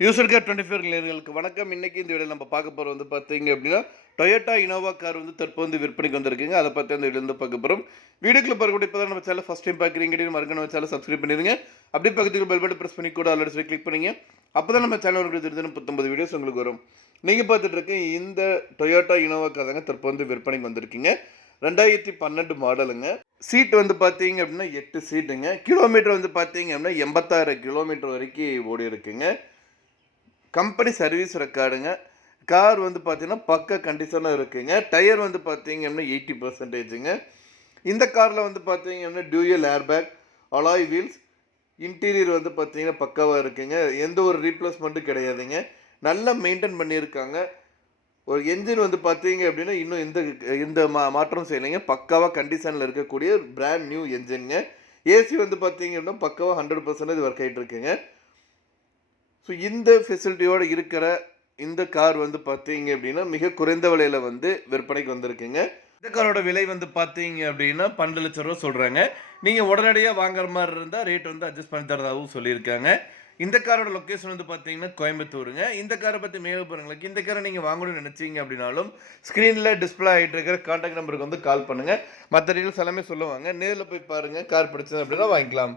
User car 24 நேயர்களுக்கு வணக்கம். இன்னைக்கு இந்த வீடியோல நம்ம பார்க்க போறது வந்து பார்த்தீங்க அப்படின்னா, டொயோட்டா இனோவா கார் வந்து தற்போது விற்பனைக்கு வந்திருக்குங்க. அத பத்தி இந்த வீடியோல வந்து பார்க்க போறோம். வீடியோக்குள்ள போறதுக்கு இப்பதான் நம்ம சேனல் ஃபர்ஸ்ட் டைம் பார்க்குறீங்க மறக்காம நம்ம சேனல் சப்ஸ்கிரைப் பண்ணிருங்க. அப்படியே பக்கத்துல பெல் பட்டன் பிரஸ் பண்ணி கூட ஆல் சொல்லி கிளிக் பண்ணீங்க. அப்பதான் நம்ம சேனலோட தினம் 19 வீடியோஸ் உங்களுக்கு வரும். நீங்க பார்த்துட்டு இருக்க இந்த டொயோட்டா இனோவா கார் தாங்க தற்போது விற்பனைக்கு வந்திருக்குங்க. 2012 மாடலுங்க. சீட் வந்து பார்த்தீங்க அப்படின்னா 8 சீட்டுங்க. கிலோமீட்டர் வந்து பார்த்தீங்க அப்படின்னா 86 கிலோமீட்டர் வரைக்கும் ஓடி இருக்குங்க. Company service ரெக்கார்டுங்க. கார் வந்து பார்த்தீங்கன்னா பக்க கண்டிஷனாக இருக்குங்க. டயர் வந்து பார்த்தீங்க அப்படின்னா 80%ங்க. இந்த காரில் வந்து பார்த்தீங்க அப்படின்னா dual airbag, alloy wheels, interior வந்து பார்த்தீங்கன்னா பக்காவாக இருக்குங்க. எந்த ஒரு ரீப்ளேஸ்மெண்ட்டும் கிடையாதுங்க. நல்லா மெயின்டைன் பண்ணியிருக்காங்க. ஒரு என்ஜின் வந்து பார்த்தீங்க அப்படின்னா இன்னும் எந்த எந்த மாற்றம் செய்யலைங்க. பக்காவாக கண்டிஷனில் இருக்கக்கூடிய பிராண்ட் நியூ என்ஜின்ங்க. ஏசி வந்து பார்த்தீங்க அப்படின்னா பக்காவாக 100% ஒர்க் ஆகிட்டு இருக்குங்க. ஸோ இந்த ஃபெசிலிட்டியோடு இருக்கிற இந்த கார் வந்து பார்த்தீங்க அப்படின்னா மிக குறைந்த விலையில் வந்து விற்பனைக்கு வந்திருக்குங்க. இந்த காரோட விலை வந்து பார்த்தீங்க அப்படின்னா 12 லட்சம் ரூபா சொல்கிறாங்க. நீங்கள் உடனடியாக வாங்குற மாதிரி இருந்தால் ரேட் வந்து அட்ஜஸ்ட் பண்ணி தரதாகவும் சொல்லியிருக்காங்க. இந்த காரோட லொக்கேஷன் வந்து பார்த்தீங்கன்னா கோயம்புத்தூருங்க. இந்த காரை பற்றி மேலும் பாருங்களுக்கு இந்த காரை நீங்கள் வாங்கணும்னு நினச்சிங்க அப்படின்னாலும் ஸ்க்ரீனில் டிஸ்பிளே ஆகிட்டு இருக்கிற கான்டாக்ட் நம்பருக்கு வந்து கால் பண்ணுங்கள். மற்ற டீட்டெயில்ஸ் எல்லாமே சொல்லுவாங்க. நேரில் போய் பாருங்கள். கார் பிடிச்சது அப்படின்னா வாங்கிக்கலாம்.